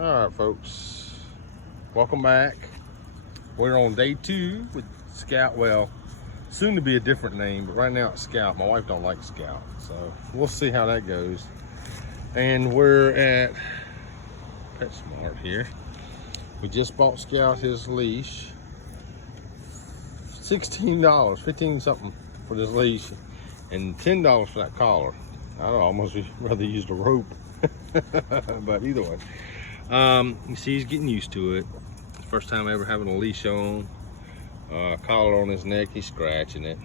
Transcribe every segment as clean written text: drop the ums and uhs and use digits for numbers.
All right, folks, welcome back. We're on day 2 with Scout. Well, soon to be a different name, but right now it's Scout. My wife don't like Scout, so we'll see how that goes. And we're at PetSmart here. We just bought Scout his leash. $16, 15 something for this leash, and $10 for that collar. I'd almost rather use the rope, but either way. You see he's getting used to it. First time ever having a leash on. Collar on his neck, he's scratching it.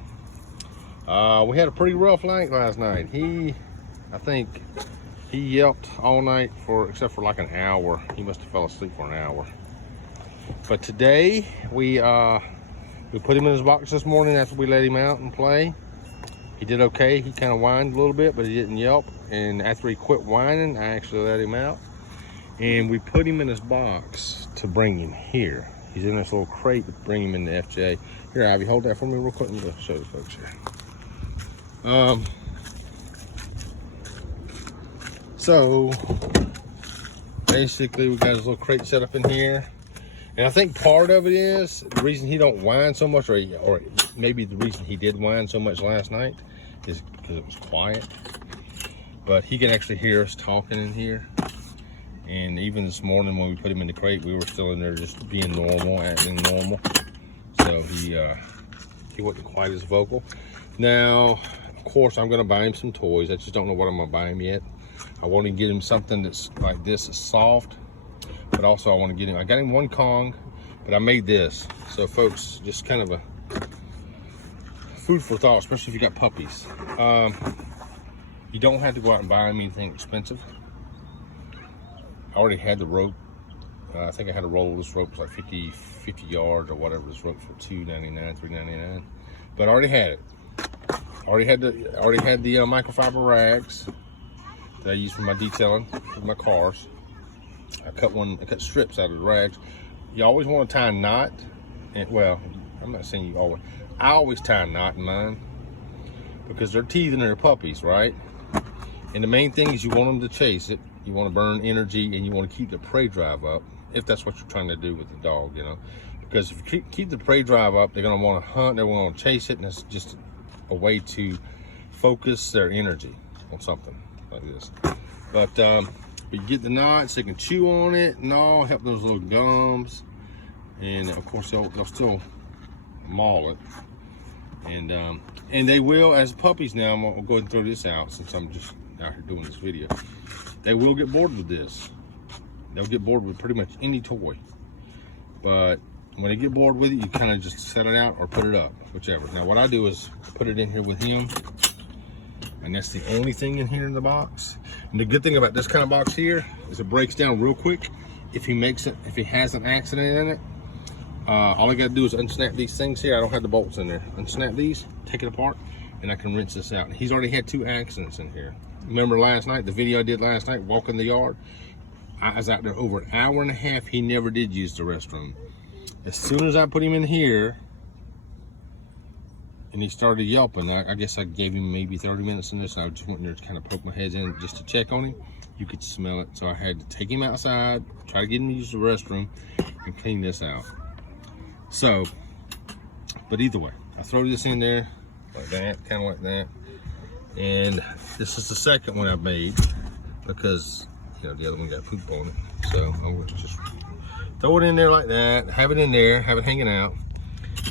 We had a pretty rough night last night. I think he yelped all night except for like an hour. He must have fell asleep for an hour. But today we put him in his box this morning after we let him out and play. He did okay. He kind of whined a little bit, but he didn't yelp. And after he quit whining, I actually let him out. And we put him in his box to bring him here. He's in this little crate to bring him in the FJ. Here, Ivy, hold that for me real quick. I'm gonna show the folks here. So basically we got his little crate set up in here. And I think part of it is the reason he don't whine so much, or maybe the reason he did whine so much last night is because it was quiet. But he can actually hear us talking in here. And even this morning when we put him in the crate, we were still in there just being normal, acting normal. So he wasn't quite as vocal. Now, of course, I'm gonna buy him some toys. I just don't know what I'm gonna buy him yet. I want to get him something that's like this, is soft. But also I want to I got him one Kong, but I made this. So folks, just kind of a food for thought, especially if you got puppies. You don't have to go out and buy him anything expensive. I already had the rope. I think I had to roll this rope, it was like 50 yards or whatever. This rope for $2.99, $3.99. But I already had it. I already had the microfiber rags that I use for my detailing for my cars. I cut strips out of the rags. You always want to tie a knot. And, well, I'm not saying you always. I always tie a knot in mine because they're teething their puppies, right? And the main thing is you want them to chase it. You want to burn energy and you want to keep the prey drive up, if that's what you're trying to do with the dog, you know. Because if you keep the prey drive up, they're going to want to hunt, they're going to chase it, and it's just a way to focus their energy on something like this. But you get the knots, they can chew on it and all, help those little gums. And of course, they'll still maul it. And they will, as puppies now, I'm going to go ahead and throw this out since I'm just out here doing this video. They will get bored with this. They'll get bored with pretty much any toy. But when they get bored with it, you kind of just set it out or put it up, whichever. Now what I do is put it in here with him. And that's the only thing in here in the box. And the good thing about this kind of box here is it breaks down real quick. If he has an accident in it, all I gotta do is unsnap these things here. I don't have the bolts in there. Unsnap these, take it apart, and I can rinse this out. He's already had 2 accidents in here. Remember last night, the video I did last night, walking the yard? I was out there over an hour and a half. He never did use the restroom. As soon as I put him in here, and he started yelping, I guess I gave him maybe 30 minutes in this, and I just went in there to kind of poke my head in just to check on him. You could smell it. So I had to take him outside, try to get him to use the restroom, and clean this out. So, but either way, I throw this in there like that, kind of like that. And this is the second one I made because, you know, the other one got poop on it. So I'm going to just throw it in there like that, have it in there, have it hanging out,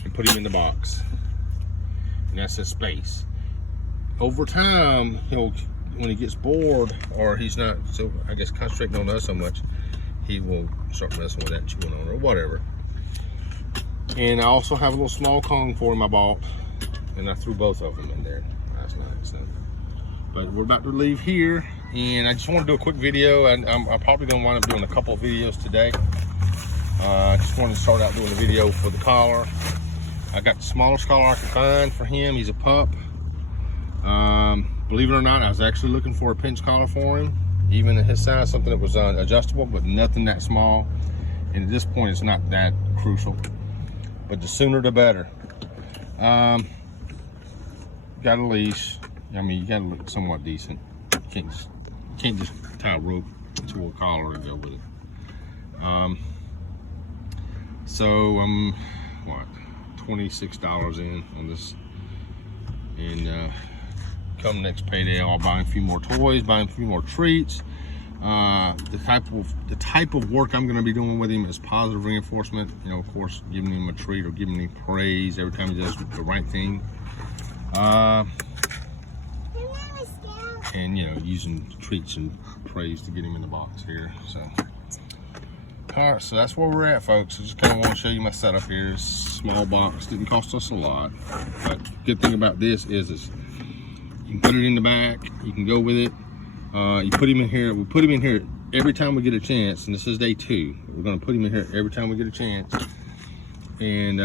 and put him in the box. And that's his space. Over time, when he gets bored or he's not, so I guess concentrating on us so much, he will start messing with that, chewing on it or whatever. And I also have a little small Kong for him I bought, and I threw both of them in there last night. So, but we're about to leave here, and I just want to do a quick video, and I'm probably going to wind up doing a couple of videos today. I just wanted to start out doing a video for the collar. I got the smallest collar I could find for him. He's a pup. Believe it or not, I was actually looking for a pinch collar for him, even at his size, something that was adjustable, but nothing that small. And at this point, it's not that crucial. But the sooner the better. Got a leash. I mean, you gotta look somewhat decent. You can't just tie a rope to a collar and go with it. So I'm what, $26 in on this, and come next payday I'll buy a few more toys, buy a few more treats. The type of work I'm going to be doing with him is positive reinforcement. You know, of course, giving him a treat or giving him praise every time he does the right thing. And you know, using treats and praise to get him in the box here. So, all right, so that's where we're at, folks. I just kind of want to show you my setup here. It's a small box, didn't cost us a lot. But good thing about this is you can put it in the back. You can go with it. You put him in here. We put him in here every time we get a chance, and this is day 2. We're going to put him in here every time we get a chance. And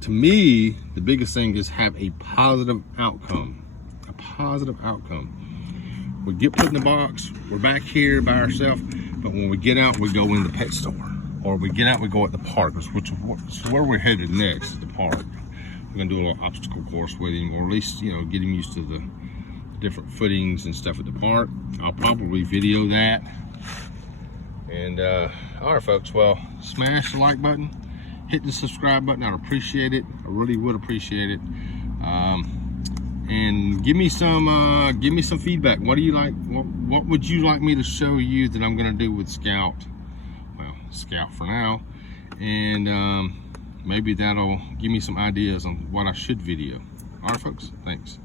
to me, the biggest thing is have a positive outcome. A positive outcome. We get put in the box. We're back here by ourselves, but when we get out, we go in the pet store, or we get out, we go at the park, which is where we're headed next, is the park. We're going to do a little obstacle course with him, or at least, you know, get him used to the different footings and stuff at the park. I'll probably video that. And all right, folks, well, smash the like button, hit the subscribe button. I'd appreciate it. I really would appreciate it. And give me some feedback. What do you like? What would you like me to show you that I'm going to do with Scout? Well, Scout for now, and maybe that'll give me some ideas on what I should video. All right, folks, thanks.